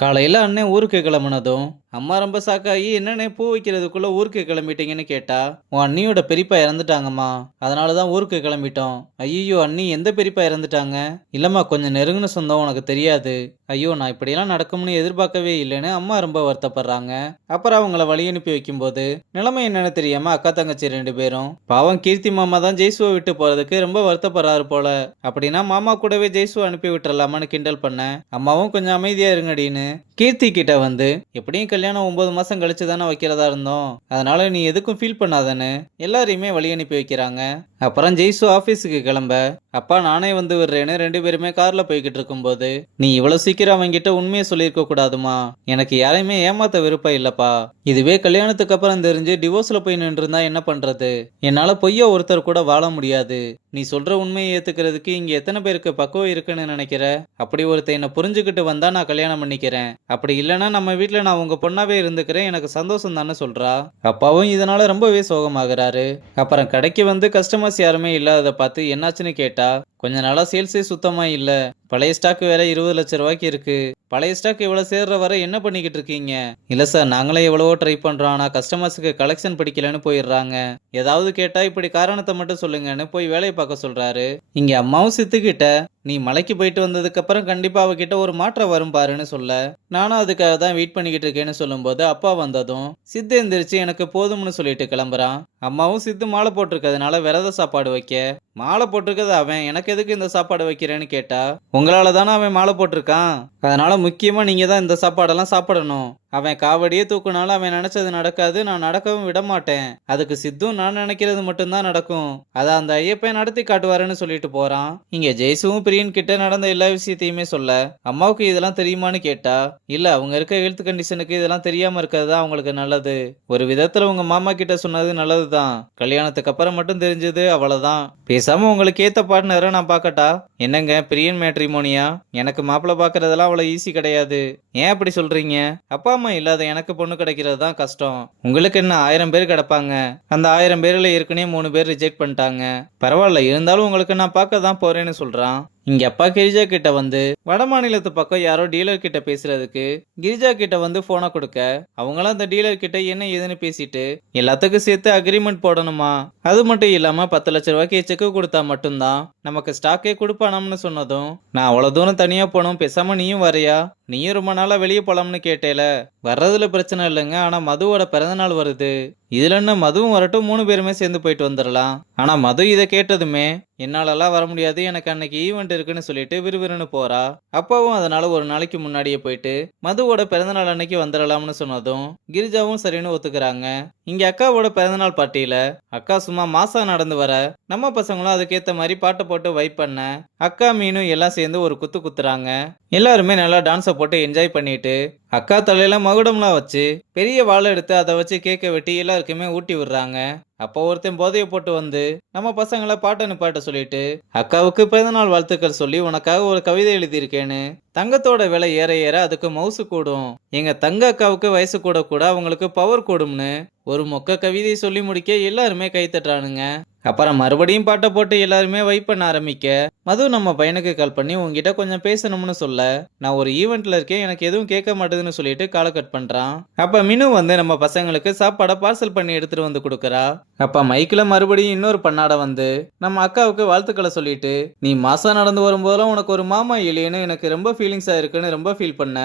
காலையில அண்ணன் ஊருக்கு கிளம்புனதும் அம்மா ரொம்ப சாக்காயி என்னண்ணே பூ வைக்கிறதுக்குள்ள ஊருக்கு கிளம்பிட்டீங்கன்னு கேட்டா, உன் அண்ணியோட பெரியப்பா இறந்துட்டாங்கம்மா, அதனாலதான் ஊருக்கு கிளம்பிட்டோம். ஐயோ, அண்ணி எந்த பெரியப்பா இறந்துட்டாங்க? இல்லம்மா, கொஞ்சம் நெருங்கின சொந்தம், உனக்கு தெரியாது. ஐயோ, நான் இப்படியெல்லாம் நடக்கும்னு எதிர்பார்க்கவே இல்லைன்னு அம்மா ரொம்ப வருத்தப்படுறாங்க. அப்புறம் அவங்கள வழி அனுப்பி வைக்கும்போது நிலைமை என்னன்னு தெரியாம அக்கா தங்கச்சி 2 பேரும் பாவம் கீர்த்தி மாமா தான் ஜெய்சுவை விட்டு போறதுக்கு ரொம்ப வருத்தப்படுறாரு போல. அப்படின்னா மாமா கூடவே ஜெய்சுவை அனுப்பி விட்டுறலாமான்னு கிண்டல் பண்ண அம்மாவும் கொஞ்சம் அமைதியா இருங்கடின்னு கீர்த்தி கிட்ட வந்து, எப்படியும் கல்யாணம் 9 மாசம் கழிச்சு தானே வைக்கிறதா இருந்தோம், அதனால நீ எதுக்கும் ஃபீல் பண்ணாதன்னு எல்லாரையுமே வழி அனுப்பி வைக்கிறாங்க. அப்புறம் ஜெய்சு ஆபீஸுக்கு கிளம்ப, அப்பா நானே வந்து விடுறேன்னு 2 பேருமே கார்ல போய்கிட்டு இருக்கும்போது, நீ இவ்வளவு சீக்கிரம் அவங்கிட்ட உண்மையை சொல்லியிருக்க கூடாதுமா, எனக்கு யாரையுமே ஏமாத்த விருப்பம் இல்லப்பா. இதுவே கல்யாணத்துக்கு அப்புறம் தெரிஞ்சு டிவோர்ஸ்ல போய் நின்று இருந்தா என்ன பண்றது? என்னால பொய்யா ஒருத்தர் கூட வாழ முடியாது. நீ சொல்ற உண்மையை ஏத்துக்கிறதுக்கு இங்க எத்தனை பேருக்கு பக்குவம் இருக்குன்னு நினைக்கிற? அப்படி ஒருத்த என்ன புரிஞ்சுக்கிட்டு வந்தா நான் கல்யாணம் பண்ணிக்கிறேன், அப்படி இல்லைன்னா நம்ம வீட்டுல நான் உங்க பொண்ணாவே இருந்துக்கிறேன், எனக்கு சந்தோஷம் தானே சொல்றா. அப்பாவும் இதனால ரொம்பவே சோகமாகறாரு. அப்புறம் கடைக்கு வந்து கஸ்டமர்ஸ் யாருமே இல்லாததை பார்த்து என்னாச்சுன்னு கேட்டா, கொஞ்ச நாளா சேல்ஸே சுத்தமா இல்ல, பழைய ஸ்டாக் வேற 20 லட்சம் ரூபாய்க்கு இருக்கு. பழைய ஸ்டாக் இவ்வளவு சேர்ற வரை என்ன பண்ணிக்கிட்டு இருக்கீங்க? இல்ல சார், நாங்களே எவ்வளவோ ட்ரை பண்றோம், ஆனா கஸ்டமர்ஸுக்கு கலெக்ஷன் பிடிக்கலன்னு போயிடுறாங்க. ஏதாவது கேட்டா இப்படி காரணத்தை மட்டும் சொல்லுங்கன்னு போய் வேலையை பார்க்க சொல்றாரு. இங்க அம்மாவும் சித்துக்கிட்ட, நீ மலைக்கு போயிட்டு வந்ததுக்கு அப்புறம் கண்டிப்பா அவகிட்ட ஒரு மாற்றம் வரும் பாருன்னு சொல்ல, நானும் அதுக்காக தான் வெயிட் பண்ணிக்கிட்டு இருக்கேன்னு சொல்லும்போது அப்பா வந்ததும் சித்து எந்திரிச்சு எனக்கு போதும்னு சொல்லிட்டு கிளம்புறான். அம்மாவும் சித்து மாலை போட்டிருக்கிறதுனால விரத சாப்பாடு வைக்க, மாலை போட்டிருக்கிறது அவன், எனக்கு எதுக்கு இந்த சாப்பாடு வைக்கிறேன்னு கேட்டா, உங்களால தானே அவன் மாலை போட்டிருக்கான், அதனால முக்கியமா நீங்க தான் இந்த சாப்பாடெல்லாம் சாப்பிடணும். அவன் காவடியே தூக்குனாலும் அவன் நினைச்சது நடக்காது, நான் நடக்கவும் விட மாட்டேன். அதுக்கு சித்தும் நான் நினைக்கிறது மட்டும்தான் நடக்கும், அதை அந்த ஐயப்பன் நடத்தி காட்டுவாருன்னு சொல்லிட்டு போறான். இங்க ஜெய்சுவும் பிரியன் கிட்ட நடந்த எல்லா விஷயத்தையுமே சொல்ல, அம்மாவுக்கு இதெல்லாம் தெரியுமான்னு கேட்டா, இல்ல, அவங்க இருக்க ஹெல்த் கண்டிஷனுக்கு இதெல்லாம் தெரியாம இருக்கிறது தான் அவங்களுக்கு நல்லது. ஒரு விதத்துல உங்க மாமா கிட்ட சொன்னது நல்லதுதான், கல்யாணத்துக்கு அப்புறம் மட்டும் தெரிஞ்சது அவ்வளவுதான். பேசாம உங்களுக்கு ஏத்த பார்ட்னரை நான் பார்க்கட்டா? என்னங்க பிரியன் மேட்ரிமோனியா? எனக்கு மாப்பிள்ளை பார்க்கறதெல்லாம் அவ்வளவு ஈஸி கிடையாது. ஏன் அப்படி சொல்றீங்க? அப்பா அம்மா இல்லாத எனக்கு பொண்ணு கிடைக்கிறது தான் கஷ்டம். உங்களுக்கு என்ன 1000 பேர் கிடப்பாங்க, அந்த 1000 பேர்ல ஏற்கனவே 3 பேர் ரிஜெக்ட் பண்ணிட்டாங்க. பரவாயில்ல, இருந்தாலும் உங்களுக்கு நான் பார்க்க தான் போறேன்னு சொல்றான். இங்க அப்பா கிரிஜா கிட்ட வந்து வட மாநிலத்து பக்கம் யாரோ டீலர் கிட்ட பேசுறதுக்கு கிரிஜா கிட்ட வந்து போனை கொடுக்க, அவங்களும் அந்த டீலர் கிட்ட என்ன ஏதுன்னு பேசிட்டு எல்லாத்துக்கும் சேர்த்து அக்ரிமெண்ட் போடணுமா, அது மட்டும் இல்லாம 10 லட்சம் ரூபாய்க்கு செக் கொடுத்தா மட்டும்தான் நமக்கு ஸ்டாக்கே கொடுப்பானம்னு சொன்னதும், நான் அவ்வளவு தூரம் தனியா போனோம், பேசாம நீயும் வரையா? நீயும் ரொம்ப நாளா வெளியே போலாம்னு கேட்டேல. வர்றதுல பிரச்சனை இல்லைங்க, ஆனா மதுவோட பிறந்தநாள் வருது, இதுல என்ன, மதுவும் வரட்டும், 3 பேருமே சேர்ந்து போயிட்டு வந்துடலாம். ஆனா மது இதை கேட்டதுமே, என்னாலலாம் வர முடியாது, எனக்கு அன்னைக்கு ஈவெண்ட் இருக்குன்னு சொல்லிட்டு விறுவிறுன்னு போறா. அப்பாவும் அதனால ஒரு நாளைக்கு முன்னாடியே போயிட்டு மதுவோட பிறந்தநாள் அன்னைக்கு வந்துடலாம்னு சொன்னதும் கிரிஜாவும் சரின்னு ஒத்துக்கிறாங்க. இங்க அக்காவோட பிறந்தநாள் பார்ட்டியில அக்கா சும்மா மாசா நடந்து வர, நம்ம பசங்களும் அதுக்கேத்த மாதிரி பாட்டை போட்டு வைப் பண்ண, அக்கா மீனும் எல்லாம் சேர்ந்து ஒரு குத்து குத்துறாங்க. எல்லாருமே நல்லா டான்ஸை போட்டு என்ஜாய் பண்ணிட்டு அக்கா தலையில மகுடம்லாம் வச்சு பெரிய வாழை எடுத்து அதை வச்சு கேக்கை வெட்டி எல்லாருக்குமே ஊட்டி விடுறாங்க. அப்போ ஒருத்தன் போதையை போட்டு வந்து நம்ம பசங்களை பாட்டு நிப்பாட்ட சொல்லிட்டு, அக்காவுக்கு பிறந்தநாள் வாழ்த்துக்கள் சொல்லி உனக்காக ஒரு கவிதை எழுதியிருக்கேன்னு, தங்கத்தோட விலை ஏற ஏற அதுக்கு மவுசு கூடும், எங்க தங்க அக்காவுக்கு வயசு கூட கூட அவங்களுக்கு பவர் கூடும்னு ஒரு மொக்க கவிதை சொல்லி முடிக்க எல்லாருமே கை தட்டுறானுங்க. அப்புறம் மறுபடியும் பாட்டை போட்டு எல்லாருமே வைப் பண்ண ஆரம்பிக்க, மது நம்ம பையனுக்கு கால் பண்ணி உங்ககிட்ட கொஞ்சம் பேசணும்னு சொல்ல, நான் ஒரு ஈவெண்ட்ல இருக்கேன், எனக்கு எதுவும் கேட்க மாட்டேதுன்னு சொல்லிட்டு காலை கட் பண்றான். அப்ப மினு வந்து நம்ம பசங்களுக்கு சாப்பாடை பார்சல் பண்ணி எடுத்துட்டு வந்து கொடுக்கறா. அப்ப மைக்ல மறுபடியும் இன்னொரு பண்ணாட வந்து நம்ம அக்காவுக்கு வாழ்த்துக்களை சொல்லிட்டு, நீ மாசம் நடந்து வரும்போதெல்லாம் உனக்கு ஒரு மாமா இல்லையேன்னு எனக்கு ரொம்ப ஃபீலிங்ஸா இருக்குன்னு ரொம்ப ஃபீல் பண்ண.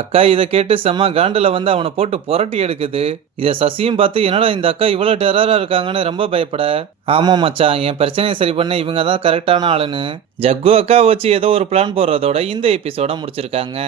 அக்கா இதை கேட்டு செம்ம காண்டுல வந்து அவனை போட்டு புரட்டி எடுக்குது. இதை சசியும் பார்த்து, என்னடா இந்த அக்கா இவ்வளவு டெரரா இருக்காங்கன்னு ரொம்ப பயப்பட, ஆமா மச்சான், என் பிரச்சனையை சரி பண்ண இவங்க தான் கரெக்டான ஆளுன்னு ஜக்கு அக்கா வச்சு ஏதோ ஒரு பிளான் போடுறதோட இந்த எபிசோட முடிச்சிருக்காங்க.